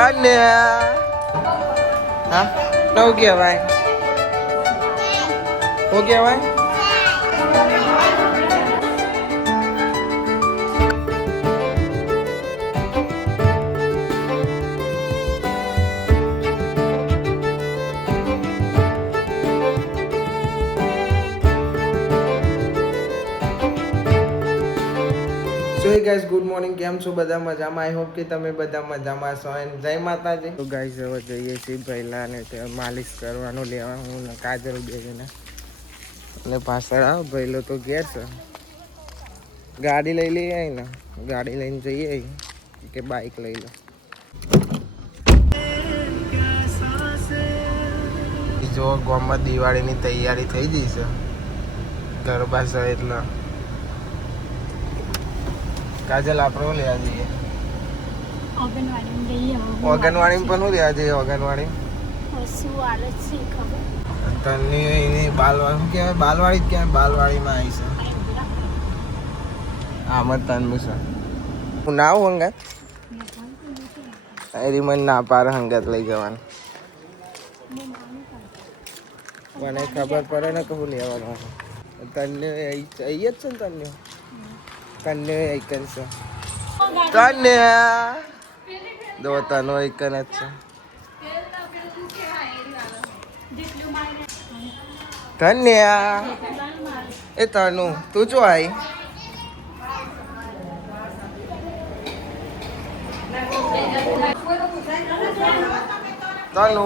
કન્યા હા નવ કહેવાય શું કહેવાય સો ગાઈસ ગુડ મોર્નિંગ કેમ છો બધા મજામાં આઈ હોપ કે તમે બધા મજામાં છો એન્ડ જય માતાજી તો ગાઈસ હવે જઈએ છીએ પહેલા ને તે માલિશ કરવાનું લેવાનું ને કાજલ બેસીને અને પાછળ આવો પહેલો તો ઘેર છે ગાડી લઈ લઈએ ને ગાડી લઈને જઈએ કે બાઇક લઈ લો જો ગામમાં દિવાળીની તૈયારી થઈ ગઈ છે ગરબા છે એટલે કાજલ આપણો લેવા જઈએ ઓગણવાડી પણ હું લેવા જઈએ ઓગણવાડી તને એની બાલવાડી કહેવાય બાલવાડી જ કહેવાય બાલવાડીમાં આવી છે આમાં તનનું છે હું ના આવું હંગાત એરી મને ના પારે હંગાત લઈ જવાનું મને ખબર પડે ને કે હું લેવાનું તને અહીં જ છે ને તને કન્ને આઈકન છે કન્યા દો તનો આઈકન જ છે કન્યા એ તનુ તું જો આઈ તનુ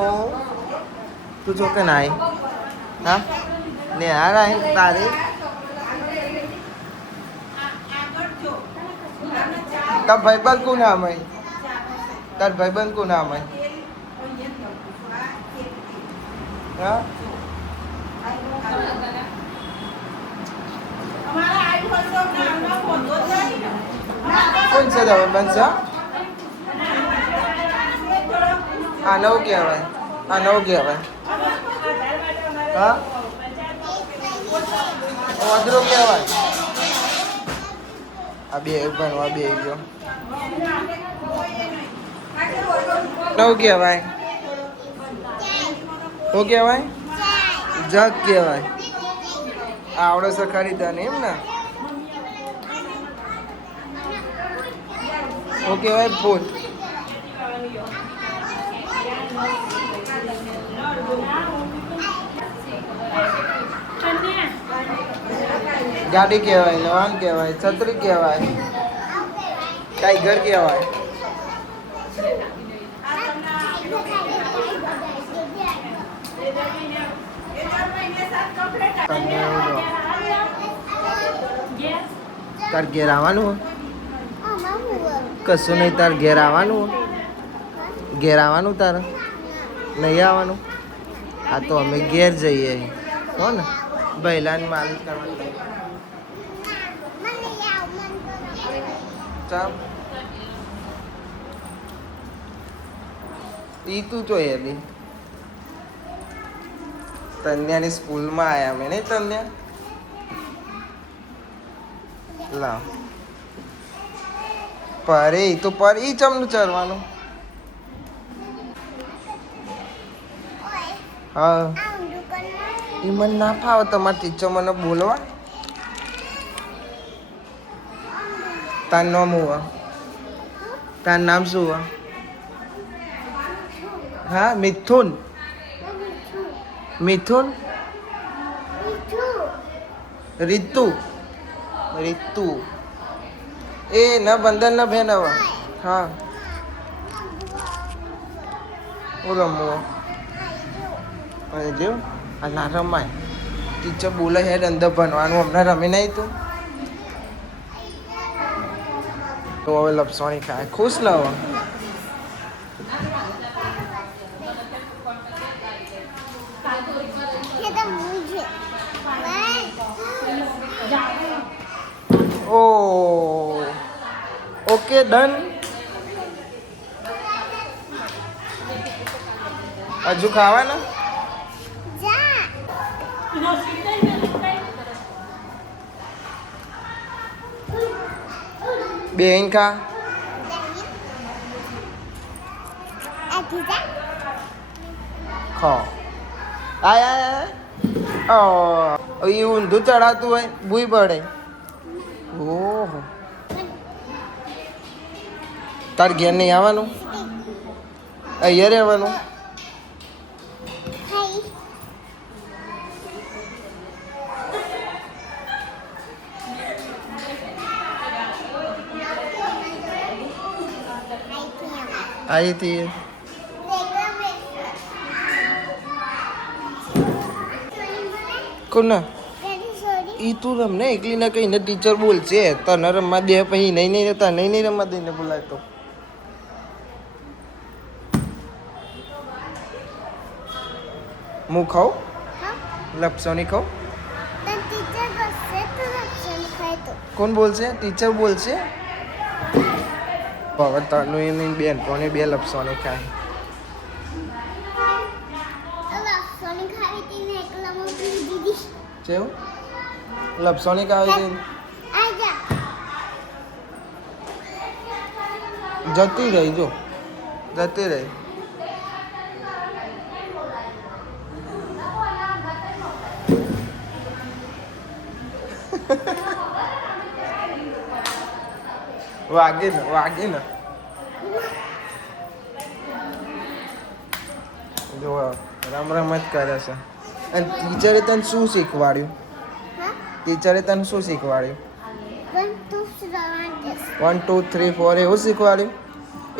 તું જો કે ના આઈ હા ને હાર આઈ તારી તાર ભાઈબંધ કોણ નામ હે તાર ભાઈબંધ કોણ નામ હે હા કોણ છે તાર ભાઈબંધ છે આ નવ કહેવાય આ નવ કહેવાય હા વાદરો કહેવાય આ બે ભણવા બે ગયો નવ કહેવાય શું કહેવાય જગ કહેવાય આવડે સખાડી તને એમ ને શું કહેવાય ફૂલ ગાડી કહેવાય લવાન કહેવાય છત્રી કહેવાય ટાઈગર કહેવાય તાર ઘેર આવવાનું કશું નહીં તાર ઘેર આવવાનું ઘેર આવવાનું તારે નહીં આવવાનું હા તો અમે ઘેર જઈએ હો ને બહેલાની માલિશ કરવાની ચાલ ઈ તું જોયેલી તન્યાની સ્કૂલમાં આવ્યા મેં નહીં તન્યા લાવ પરે તો પર ઈ ચમનું ચરવાનું હા ઈ મને ના ફાવે તમારા ટીચર મને બોલવા તાર નામ હું તાર નામ શું હા મિથુન મિથુન રીતુ રીતુ એ ના બંધન ના બેન હવે હા હું રમવું અને જો આ ના રમાય ટીચર બોલે હેડ અંદર ભણવાનું હમણાં રમી નહીં તું તો હવે લપસણી ખાય ખુશ ન હો ઓ ઓકે ડન હજુ ખાવાના બેન ખા ખો આય ઓ એ ઊંધું ચડાતું હોય ભૂઈ પડે. ઓહો તાર ઘેર નહીં આવવાનું, અહીંયા રહેવાનું. અહીંથી કોના ઈ તું રમને એકલી ના કહીને ટીચર બોલશે તને રમવા દે પછી નહીં તને નહીં રમવા દઈને બોલાય તો. હું ખાઉં લપસોની ખાઉં? કોણ બોલશે? ટીચર બોલશે. હવે તનું એની બેન કોને બે લપસોની ખાય. કેવું લપસોની ખાવી જતી રહી જો જતી રહી. વાગે ને જો રમ જ કરે છે. અને ટીચરે તને શું શીખવાડ્યું? ટીચરે તને શું શીખવાડ્યું? 1 2 3 4 એવું શીખવાડ્યું?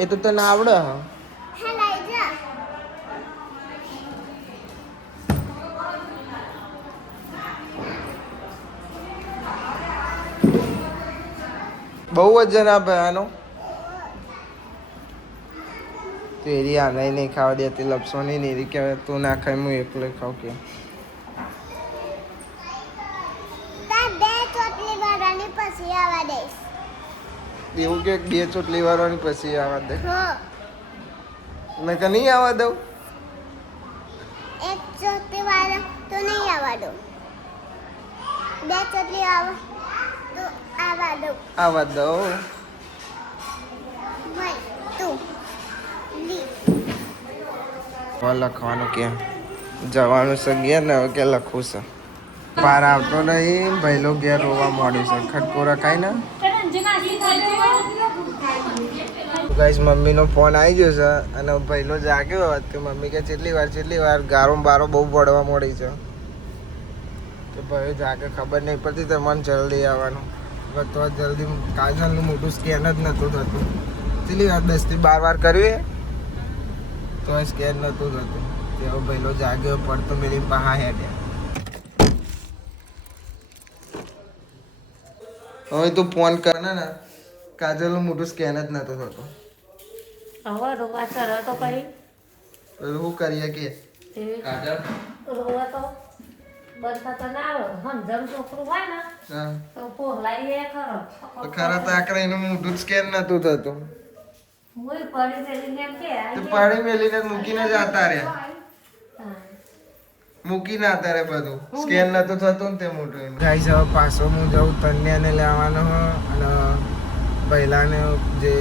એ તો તને આવડે. બહુ વજન આપે આનો. તો એરી આ નહીં ખાવા દેતી લપસોની નહીં કે તું ના ખાય હું એકલો ખાઉં કે એવું કે 2 ચોટલી વાળવાની પછી આવવા દે. મેં કે નહીં આવવા દઉં. 1 ચોટલી વાળા તો નહીં આવવા દઉં. 2 ચોટલી આવા તો આવવા દઉં. આવવા દઉં. લખવાનું ક્યાં જવાનું છે ઘેર ને હવે કે લખવું છે. પાર આવતો નહીં ભૈલો ઘેર રોવા મોડ્યું છે. ખટકો રખાય ને ગાઈસ મમ્મીનો ફોન આવી ગયો છે અને ભૈલો જાગ્યો હોત કે મમ્મી કે કેટલી વાર ગારો બારો બહુ પડવા મળી છે. તો ભાઈ જાગે ખબર નહીં પડતી તો મને જલ્દી આવવાનું. તો જલ્દી કાજલનું મોટું સ્કેન જ નહોતું થતું. કેટલી વાર 10 થી 12 વાર કર્યું તો સ્કેન નહોતું થતું. તેવો ભૈલો જાગ્યો પડતો મેરી પહા હેડ્યા. હવે તું ફોન કર ને કાજલનું મોટું સ્કેન જ નહોતું થતું. હવે રોવા ચડે તો પછી શું કરીએ કે કાજલ રોવા તો બરસા તો ના આવે. સમજણ છોકરું હોય ને તો પોહલાઈ ખરો તો ખરા તો આકરા એનું મોટું સ્કેન નહોતું થતું. હું પડી મેલીને એમ કે તો પાણી મેલીને મૂકીને જ આતા રહ્યા. મૂકીને આતા રે બધું સ્કેન નહોતું થતું ને તે મોટું. ગાઈસ હવે પાછો હું જાઉં તન્યાને લેવાનો અને પહેલાને જે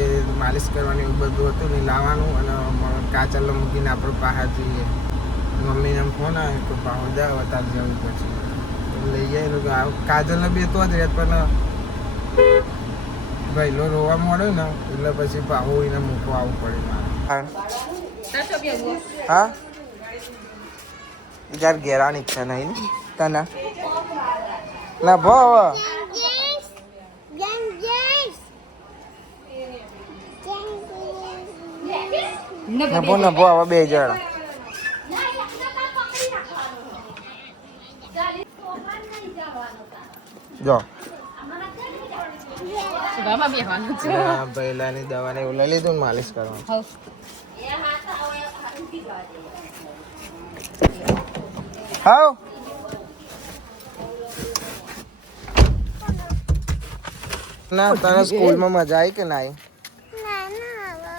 માલિશ કરવાની એવું બધું હતું ને લાવવાનું અને કાચલ મૂકીને આપણે બહાર જઈએ. મમ્મીને ફોન આવે તો પાહો જાવ તાર જવું પછી લઈ જાય. કાજલને બે તો જ રહે પણ ભૈલો રોવા મળ્યો ને એટલે પછી પાહો એને મૂકવા આવવું પડે મારે. હા યાર ઘેરાની ઈચ્છા નહીં તને ના ભો નભો આવા 2 જણા જો પહેલાની દવાને એવું લઈ લીધું ને માલિશ કરવાનું. હાઉ ના તને સ્કૂલમાં મજા આવી કે ના આવી?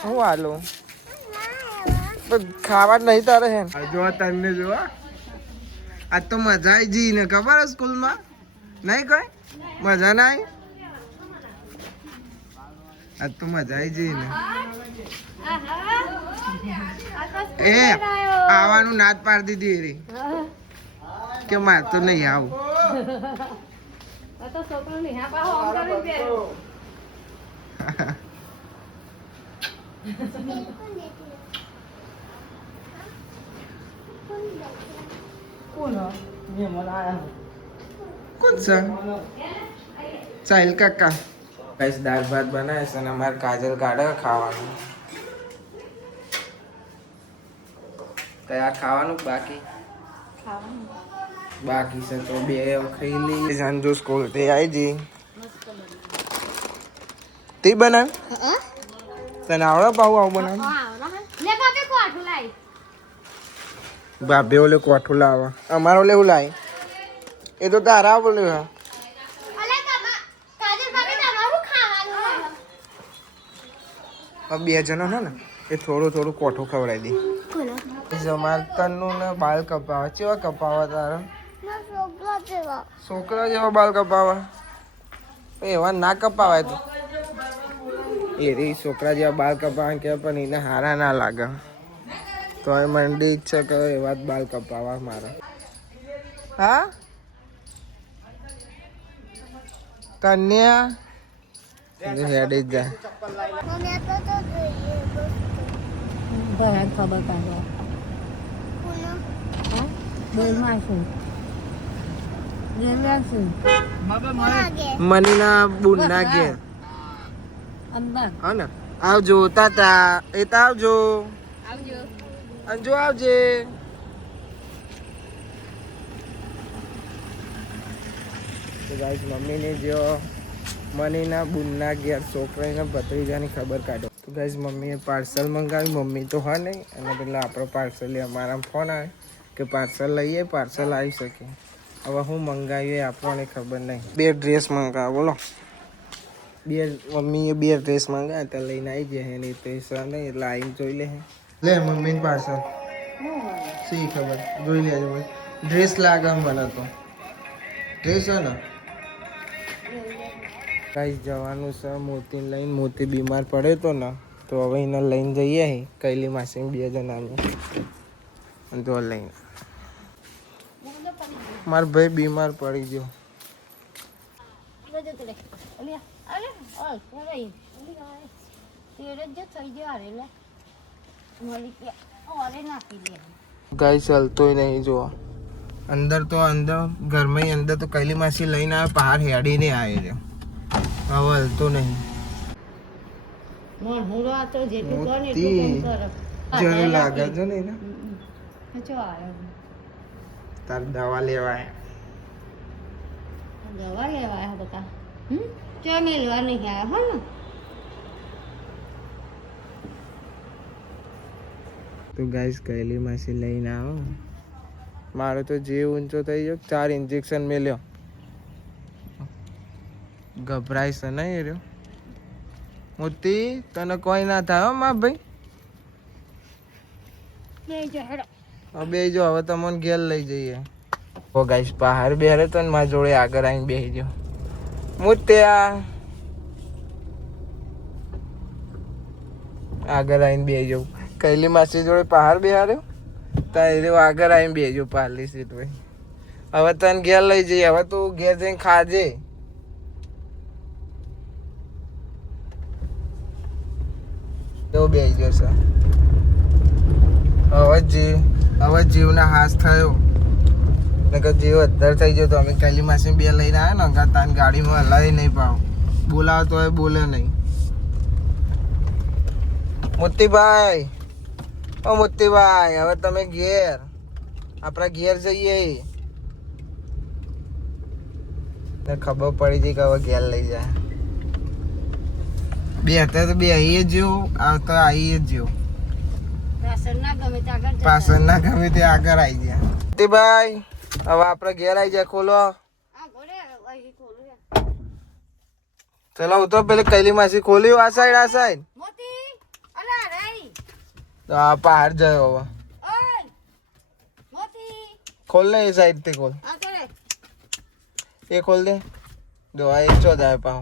હું હાલું ખાવા જ નહીં તારે હે. જો તને જો આજ તો મજા આવી જી ને ખબર સ્કૂલમાં નહીં કઈ મજા ના આવી. આજ તો મજા આવી જઈ ને એ આવવાનું નાદ પાડી દીધી કે માર તો નહીં આવું. તો છોકરો નિહા પા હોમ કરી પહેર્યો. કોણ છે? સાહિલ કાકા. ગાઈસ દાળ ભાત બનાવે છે અને અમારે કાજલ કાઢે ખાવાનું. કયા ખાવાનું બાકી છે તો બે ખાઈ લઈ. સાંજો સ્કૂલ થી આવી જી તે બનાવ તને આવડે પાવું આવું બનાવ. બાપે ઓલે કોઠું લાવે અમારે ઓલે એવું લાય એ તો તારા બોલે. બે જણો ને એ થોડું થોડું કોઠું ખવડાવી દે. જમાતનું ને બાલ કપાવા કેવા કપાવા તારા છોકરા જેવા બાલ કપાવા એવા ના કપાવાય તો એ છોકરા જેવા બાલ કપાવા કે પણ એને હારા ના લાગે તો એ મંડી ઈચ્છા કે એવા જ બાલ કપાવા મારા. હા કન્યા હેડે જ જાય. ખબર કાઢો મનીના બુનના ઘેર હા ને આવજો તાતા એ તો આવજો અંજુ આવજે. ગાઈસ મમ્મીને જો મનીના બુનના ઘેર છોકરાના ભત્રીજાની ખબર કાઢો. તો ગાઈસ મમ્મીએ પાર્સલ મંગાવ્યું. મમ્મી તો હા નહીં અને પેલા આપણો પાર્સલ અમારા ફોન આવે કે પાર્સલ લઈએ પાર્સલ આવી શકે. હવે હું મંગાવ્યું એ આપણને ખબર નહીં. 2 ડ્રેસ મંગાવ્યો બોલો. મમ્મીએ 2 ડ્રેસ મંગાવ્યા તો લઈને આવી જાય એની પૈસા નહીં એટલે આવીને જોઈ લે. લે મમ્મીને પાર્સલ શી ખબર જોઈ લેજો ભાઈ. ડ્રેસ લાગે મને તો ડ્રેસ હે ને. ગાઈસ જવાનું છે મોતીને લઈને. મોતી બીમાર પડ્યો તો ને તો હવે એને લઈને જઈએ કૈલી માસી 2 જણાને તો લઈને. મારો ભાઈ બીમાર પડી ગયો. ગાઈસ હલતોય નહીં જોવા. અંદર તો અંદર ઘરમાં અંદર તો કૈલી માસી લઈને આવે બહાર હેડીને આવે છે. હવે હલતો નહીં. જરૂર લાગે છે ને તાર દવા લેવાય. દવા લેવાય બકા ચા ને લેવા નહીં આવ્યા હો ને. તો ગાઈસ કૈલી માસી લઈને આવો. મારો તો જીવ ઊંચો થઈ ગયો. 4 ઇન્જેક્શન મેલ્યો. ગભરાય છે નહીં રહ્યો. મોતી તને કોઈ ના થાય હો મા ભાઈ. બે જો હવે તમને ઘેર લઈ જઈએ. ઓ ગાઈસ બહાર બેરે તો મારા જોડે આગળ આવીને બેસી ગયો. મોત્યા આગળ આવીને બેસી જાઉં. કૈલી માસી જોડે બહાર બેહાર્યો તારે આગળ આવીને બેસજો પાર્લી સીટ ભાઈ. હવે તને ઘેર લઈ જઈએ. હવે તું ઘેર જઈને ખાજે. તો બેસી જશે. હવે જીવના હાથ થયો નકર જીવ અદ્ધર થઈ ગયો. તો અમે કૈલી માસી 2 લઈને આવ્યા ને તાન ગાડીમાં હલાવી નહીં પાવ. બોલાવ તો બોલે નહીં. મોતીભાઈ ઓ મોતીભાઈ હવે તમે ઘેર આપણા ઘેર જઈએ. ખબર પડી ગઈ કે હવે ઘેર લઈ જાય. 2 હતા તો 2 આવીએ જ જેવું આવતા આવીએ જ જેવું. પાછળ ના ગમે તે આગળ આવી ગયા. મોતીભાઈ હવે આપણે ઘેર આવી જાય. ખોલો ચલો ઉતરો. પેલી કૈલી માસી ખોલ્યું આ સાઈડ તો આ બહાર જયો. હવે ખોલ ને એ સાઈડ થી ખોલ. એ ખોલ દે. જો આ 1 જાય પાવ.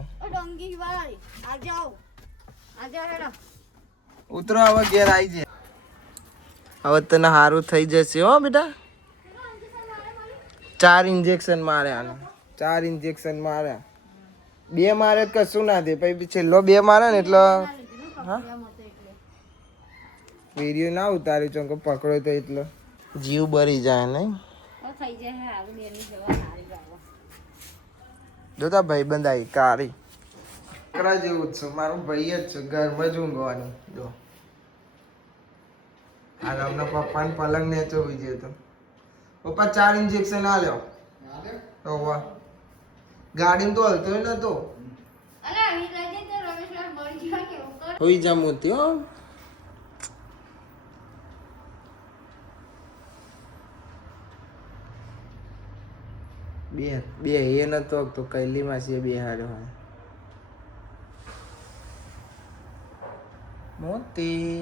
ઉતરો હવે ઘેર આવી જાય. હવે તને સારું થઈ જશે હો બેટા. 4 ઇન્જેક્શન માર્યા, 4 ઇન્જેક્શન માર્યા. 2 મારે કશું ના દે, પછી છેલ્લો 2 મારે ને એટલે હા વિડીયો ના ઉતાર્યું ચોંકો પકડો તો એટલે જીવ બરી જાય નહીં. જોતા ભાઈ બંધાઈ કારી કરા જેવું જ છે. મારું ભાઈ જ છે, ઘરમાં જ ઊંઘવાનું. જો આ રામના પપ્પાને પલંગ ને ચોવી ગયો તો પપ્પા 4 ઇન્જેક્શન આલ્યો. ઓવા ગાડીમાં તો હલતો નતો. હોઈ જા મોતી હો. બે એ નતો તો કૈલી માસી બે હાર્યો હોય. મોતી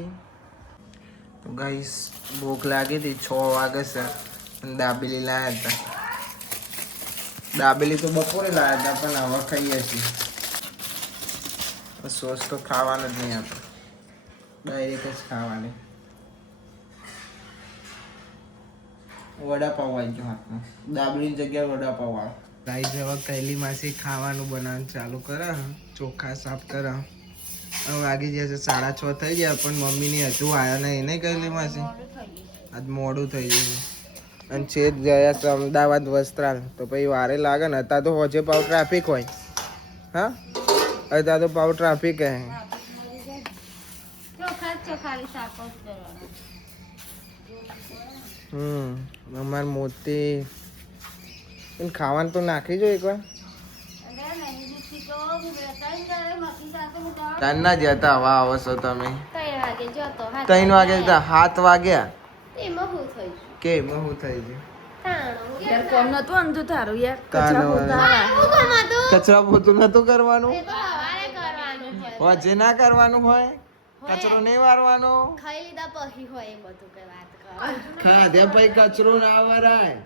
તો ગાઈસ ભૂખ લાગી હતી, 6 વાગે છે. દાબેલી લાયા હતા. દાબેલી તો બપોરે લાયા હતા, પણ હવે ખાઈએ છીએ. સોસ તો ખાવાનું જ નહીં આપણે, ડાયરેક્ટ જ ખાવાની. વડાપાવ આવી ગયો હાથમાં, દાબેલીની જગ્યાએ વડાપાવ આવે. ગાઈસ હવે કૈલી માસી ખાવાનું બનાવવાનું ચાલુ કરે, ચોખા સાફ કરે. હવે વાગી જશે 6:30 થઈ ગયા, પણ મમ્મીની હજુ આવ્યા નહીં. નહીં કૈલી માસી આજ મોડું થઈ ગયું. અને છે ગયા છે અમદાવાદ વસ્ત્રાલ, તો પછી વારે લાગે ને. અત્યારે તો હોજે પાવ ટ્રાફિક હોય. હા અત્યારે તો પાવ ટ્રાફિક હે. અમાર મોતી પણ ખાવાનું તો નાખી જો એકવાર. ના જતા હવા આવો છો તમે. 3 વાગે જતા, 7 વાગ્યા કે એમાં શું થઈ ગયું? કચરા પોતું નતું કરવાનું, વજે ના કરવાનું હોય, કચરો નહીં વારવાનો. ખાધે પછી કચરો ના વરાય.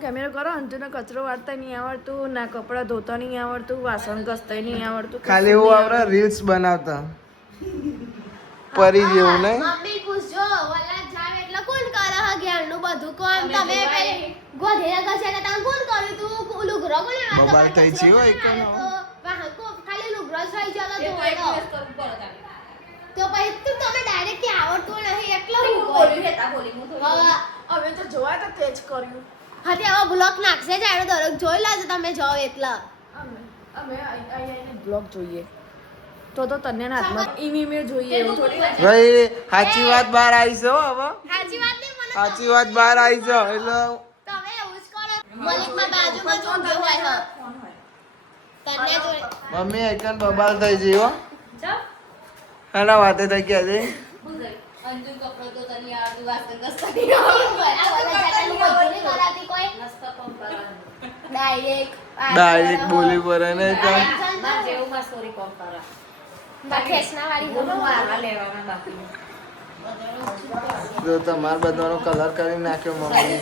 કેમેરો કરો, અંજુને કચરો વાળતા નહીં આવડતું, ના કપડાં ધોતા નહીં આવડતું, વાસણ ઘસતા નહીં આવડતું. ખાલી એવું આવડે રીલ્સ બનાવતા પરી જેવું નહીં. મમ્મી પૂછજો ઓલા જાવ એટલે કોણ કરે હ ઘેરનું બધું કામ? તમે પેલે ગોધેરા ગસે તમે કોણ કર્યું તું? લુગરો કોને વાતો બબાલ થઈ છે હોય કનો વાહ કો ખાલી લુગરો જ રહી ગયો તો તો પછી તમે ડાયરેક્ટ કે આવડતું નહીં એટલે હું બોલી હેતા બોલી હું થોડી હવે તો જોવા તો તેજ કર્યું. હા તે હવે બ્લોક નાખશે જ આડો દરક જોઈ લાજો તમે જાવ એટલે અમે આઈને બ્લોગ જોઈએ તો તને હાથમાં ઈમેલ જોઈએ એવું થોડી ભાઈ સાચી વાત બહાર આવી છે હો. હવે સાચી વાત નહીં મને સાચી વાત બહાર આવી છે એટલે તમે એવું જ કરો. મલિકમાં બાજુમાં જ ઊભી હોય હ તને જોઈ મમ્મી એકન બબાલ થઈ ગઈ હો. હાના વાતે થઈ ગયા છે. અંજુ કપડો તો તની આવડું વાસણ ઘસતા નહીં આવડતું. આ ઓલા જાતનું બધું નહીં કરાતી કોઈ નાસ્તા પણ કરવાનું. ડાયરેક્ટ બોલી પડે ને તો માર જેવું માં સોરી કોમ કરે. ખેસના વાળી બોલો વાળા લેવાના બાકી. જો તમાર બધાનો કલર કરી નાખ્યો મમ્મી.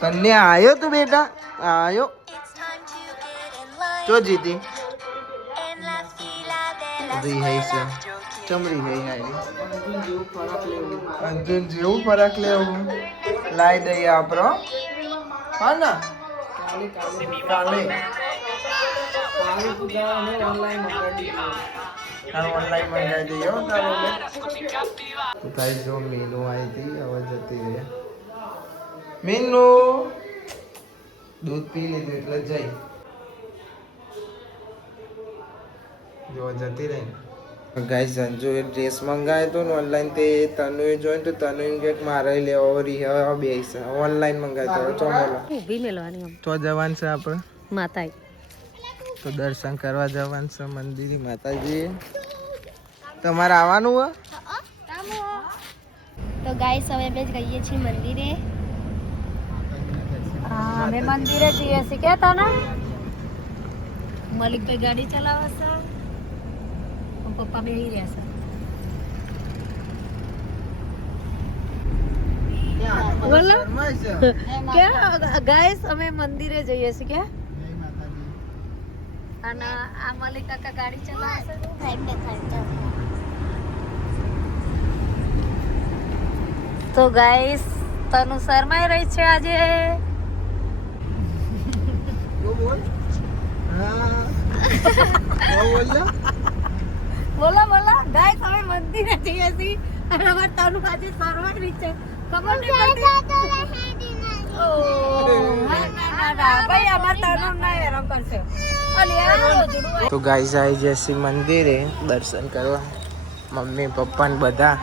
કન્યા આયો તું બેટા આયો. જો જીતી રી છે ચમરી હઈ હાઈ. અંજુન જેવું ફરક લેવું લાઈ દઈએ આપણો. હા ના કાલે ઓનલાઈન મંગાવી દઈએ હો તારો. તો થાય જો મીનુ આવી હતી, હવે જતી રહી. મીનુ દૂધ પી લીધું એટલે જઈ જો જતી રહી. ગાઈસ અંજુ એ ડ્રેસ મંગાવ્યો હતો ને ઓનલાઈન, તે તનુએ જોઈને તો તનુએ કંઈક મારે લેવો રહી. હવે બે છે ઓનલાઈન મંગાવ્યો હતો. ચોમેલો ઊભી મેલવાની આમ તો જવાન છે આપણે માતાઈ. તો દર્શન કરવા જવાનું છે મંદિર માતાજી. તમારે આવવાનું હોય તો ગાઈસ હવે અમે જઈએ છીએ મંદિરે. અમે મંદિરે જઈએ છીએ કે તને મલિકભાઈ ગાડી ચલાવે છે, પપ્પા બેહી રહ્યા છે. બોલો કે ગાઈસ અમે મંદિરે જઈએ છીએ કે અને આ મલિક કાકા ગાડી ચલાવે છે. તો ગાઈસ તનુ શરમાઈ રહી છે આજે. બોલો બોલો ગાઈસ, અમે મંદિરે જઈએ છીએ અને અમારે તનુ આજે શરમાઈ રહી છે. ખબર નહીં પડતી. ભાઈ અમારે તનુ ના હેરાન કરશે. તો ગાઈસ આવી જશે મંદિરે દર્શન કરવા, મમ્મી પપ્પા ને બધા.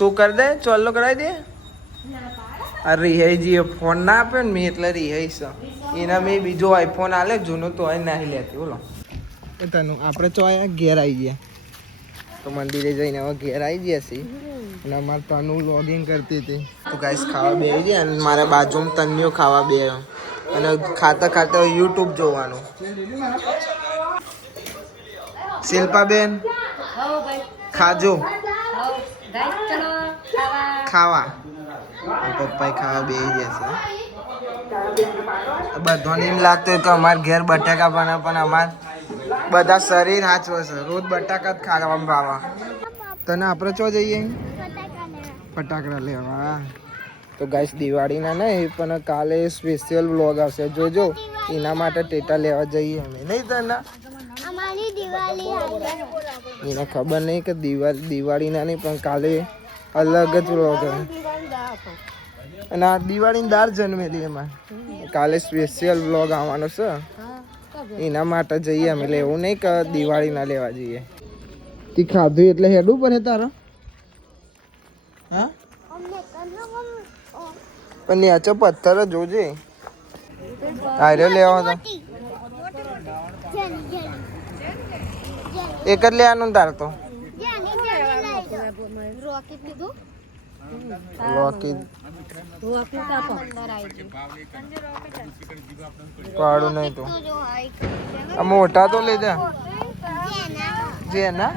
તું કર દે, ચોલ્લો કરાવી દે. અરે રિહાઈજી ફોન ના આપ્યો ને મેં એટલે રિહાઈશ એના મેં બીજો આઈફોન આલે જૂનો તો અહીં નાહી લેતી. બોલો તનું આપણે તો અહીંયા ઘેર આવી ગયા, તો મંદિરે જઈને હવે ઘેર આવી ગયા છીએ અને અમારે તનું લોગિંગ કરતી હતી. તો ગાઈસ ખાવા બે ગયા અને મારા બાજુમાં તન્યો ખાવા બે અને ખાતા ખાતા યુટ્યુબ જોવાનું. શિલ્પાબેન ખાજો ખાવા, પપ્પા ખાવા બે જશે. બધાને એમ લાગતું કે અમારે ઘેર બટાકા બને પણ અમારે બધા શરીર હાચવે છે, રોજ બટાકા જ ખાવામાં ભાવા. તને આપણે ચો જઈએ ફટાકડા લેવા. તો ગાઈસ દિવાળીના નહીં પણ કાલે સ્પેશિયલ વ્લોગ આવશે, જોજો. એના માટે ટેટા લેવા જઈએ અમે, નહીં તને એને ખબર નહીં કે દિવાળીના નહીં પણ કાલે અલગ જ વ્લોગ અને આ દિવાળીની દાર જન્મેલી એમાં કાલે સ્પેશિયલ વ્લોગ આવવાનો છે, એના માટે જઈએ અમે. એટલે એવું નહીં કે દિવાળી ના લેવા જઈએ. તી ખાધું એટલે હેડું પડે તારો. હા પણ નેચો પથ્થર જોજે આર્યો લેવા હતા. એક જ લેવાનું તાર તો પાડું નહીં તો આ મોટા તો લઈ દે. જેના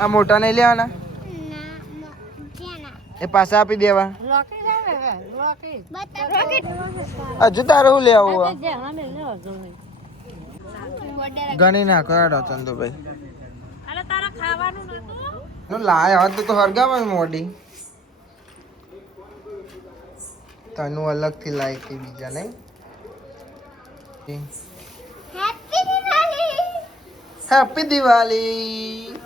આ મોટા નહીં લેવાના, એ પાછા આપી દેવા. હજુ તારે શું લેવું? ગણી નાખો હેડો ચંદુભાઈ. લાય હવે તો હરગાવાનું મોડી. તનું અલગ થી લાય કે બીજા નહીં. હેપી દિવાળી.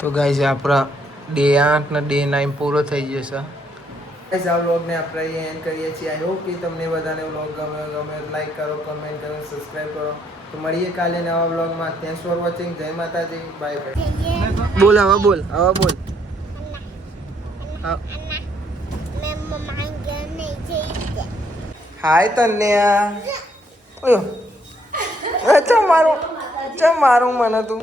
તો ગાઈસ આપણા ડે 8 ને ડે 9 પૂરો થઈ જશે. ગાઈસ આ વ્લોગને આપણે અહીં એન્ડ કરીએ છીએ. આઈ હોપ કે તમને બધાને વ્લોગ ગમે લાઈક કરો, કમેન્ટ કરો, સબસ્ક્રાઇબ કરો. તો મળીએ કાલે નવા વ્લોગમાં. Thanks for watching. જય માતાજી. Bye bye. બોલ હવે બોલ, હવે બોલ. હાય તન્યા. ઓયો ચમ મારું મને તું